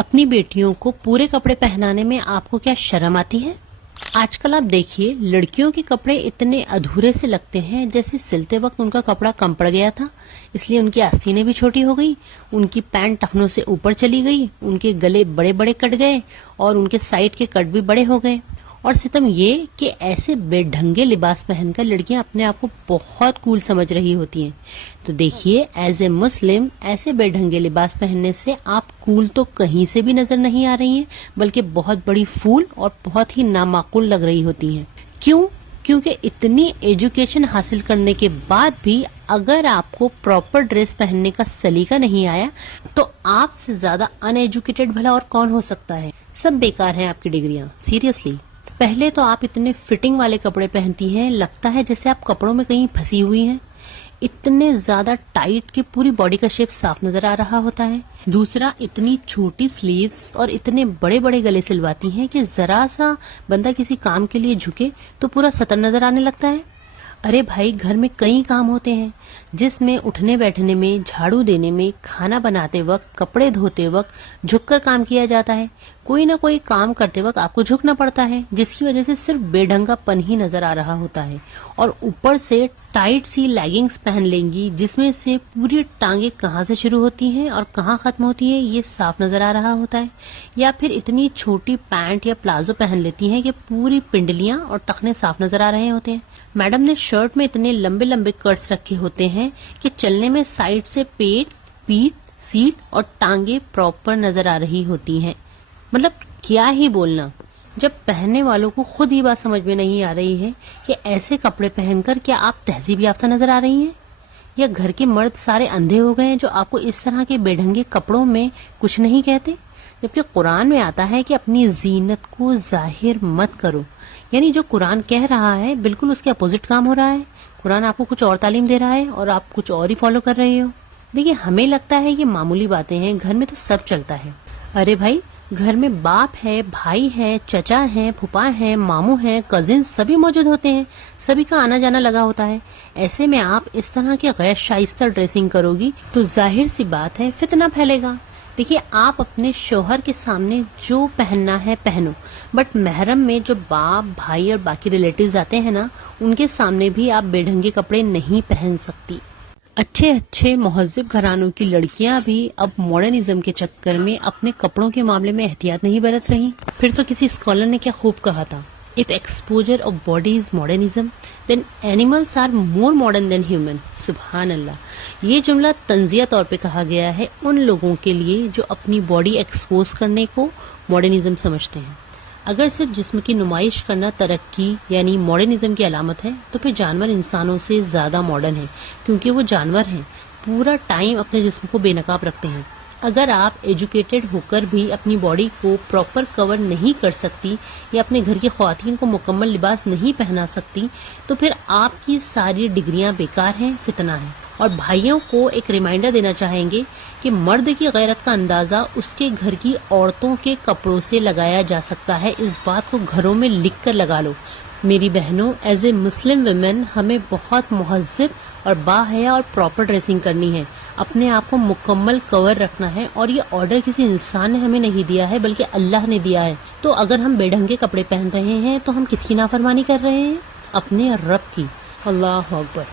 अपनी बेटियों को पूरे कपड़े पहनाने में आपको क्या शर्म आती है? आजकल आप देखिए लड़कियों के कपड़े इतने अधूरे से लगते हैं जैसे सिलते वक्त उनका कपड़ा कम पड़ गया था, इसलिए उनकी आस्तीनें भी छोटी हो गई, उनकी पैंट टखनों से ऊपर चली गई, उनके गले बड़े बड़े कट गए और उनके साइड के कट भी बड़े हो गए। और सितम ये कि ऐसे बेढंगे लिबास पहनकर लड़कियां अपने आप को बहुत कूल समझ रही होती हैं। तो देखिए एज ए मुस्लिम ऐसे बेढंगे लिबास पहनने से आप कूल तो कहीं से भी नजर नहीं आ रही हैं, बल्कि बहुत बड़ी फूल और बहुत ही नामाकुल लग रही होती हैं। क्यों? क्योंकि इतनी एजुकेशन हासिल करने के बाद भी अगर आपको प्रॉपर ड्रेस पहनने का सलीका नहीं आया तो आपसे ज्यादा अनएजुकेटेड भला और कौन हो सकता है। सब बेकार हैं आपकी डिग्रियां, सीरियसली। पहले तो आप इतने फिटिंग वाले कपड़े पहनती हैं, लगता है जैसे आप कपड़ों में कहीं फंसी हुई हैं। इतने ज्यादा टाइट कि पूरी बॉडी का शेप साफ नजर आ रहा होता है। दूसरा, इतनी छोटी स्लीव्स और इतने बड़े बड़े गले सिलवाती हैं कि जरा सा बंदा किसी काम के लिए झुके तो पूरा सतर नजर आने लगता है। अरे भाई, घर में कई काम होते हैं जिसमें उठने बैठने में, झाड़ू देने में, खाना बनाते वक्त, कपड़े धोते वक्त झुककर काम किया जाता है। कोई ना कोई काम करते वक्त आपको झुकना पड़ता है, जिसकी वजह से सिर्फ बेढंगापन ही नजर आ रहा होता है। और ऊपर से टाइट सी लेगिंग्स पहन लेंगी जिसमें से पूरी टांगे कहाँ से शुरू होती हैं और कहाँ खत्म होती हैं ये साफ नजर आ रहा होता है। या फिर इतनी छोटी पैंट या प्लाजो पहन लेती हैं कि पूरी पिंडलियां और टखने साफ नजर आ रहे होते हैं। मैडम ने शर्ट में इतने लंबे लंबे कट्स रखे होते हैं कि चलने में साइड से पेट, पीठ, सीट और टांगे प्रॉपर नजर आ रही होती हैं। मतलब क्या ही बोलना, जब पहनने वालों को खुद ही बात समझ में नहीं आ रही है कि ऐसे कपड़े पहनकर क्या आप तहजीब याफ्ता नजर आ रही हैं, या घर के मर्द सारे अंधे हो गए हैं जो आपको इस तरह के बेढंगे कपड़ों में कुछ नहीं कहते। जबकि कुरान में आता है कि अपनी जीनत को जाहिर मत करो, यानी जो कुरान कह रहा है बिल्कुल उसके अपोजिट काम हो रहा है। कुरान आपको कुछ और तालीम दे रहा है और आप कुछ और ही फॉलो कर रहे हो। देखिए, हमें लगता है ये मामूली बातें हैं, घर में तो सब चलता है। अरे भाई, घर में बाप है, भाई है, चचा है, फूफा है, मामू है, कजिन सभी मौजूद होते हैं, सभी का आना जाना लगा होता है। ऐसे में आप इस तरह की गैर शाइस्ता ड्रेसिंग करोगी तो जाहिर सी बात है फितना फैलेगा। देखिए, आप अपने शोहर के सामने जो पहनना है पहनो, बट महरम में जो बाप, भाई और बाकी रिलेटिव्स आते हैं ना, उनके सामने भी आप बेढंगे कपड़े नहीं पहन सकती। अच्छे अच्छे मुहज्जिब घरानों की लड़कियां भी अब मॉडर्निज्म के चक्कर में अपने कपड़ों के मामले में एहतियात नहीं बरत रही। फिर तो किसी स्कॉलर ने क्या खूब कहा था, if exposure of body is modernism then animals are more modern than human. सुभान अल्लाह। ये जुमला तंजिया तौर पे कहा गया है उन लोगों के लिए जो अपनी बॉडी एक्सपोज करने को मॉडर्निज्म समझते हैं। अगर सिर्फ जिस्म की नुमाइश करना तरक्की यानी मॉडर्निज्म की अलामत है तो फिर जानवर इंसानों से ज्यादा मॉडर्न है, क्योंकि वो जानवर हैं, पूरा टाइम अपने जिस्म को बेनकाब रखते हैं। अगर आप एजुकेटेड होकर भी अपनी बॉडी को प्रॉपर कवर नहीं कर सकती या अपने घर की ख्वातीन को मुकम्मल लिबास नहीं पहना सकती तो फिर आपकी सारी डिग्रियां बेकार हैं, फितना है। और भाइयों को एक रिमाइंडर देना चाहेंगे कि मर्द की गैरत का अंदाजा उसके घर की औरतों के कपड़ों से लगाया जा सकता है। इस बात को घरों में लिख कर लगा लो। मेरी बहनों, एज ए मुस्लिम वुमेन हमें बहुत मुहज्जिब और बाहया और प्रॉपर ड्रेसिंग करनी है, अपने आप को मुकम्मल कवर रखना है। और ये ऑर्डर किसी इंसान ने हमें नहीं दिया है बल्कि अल्लाह ने दिया है। तो अगर हम बेढंगे कपड़े पहन रहे हैं तो हम किसकी नाफरमानी कर रहे हैं? अपने रब की। अल्लाह अकबर।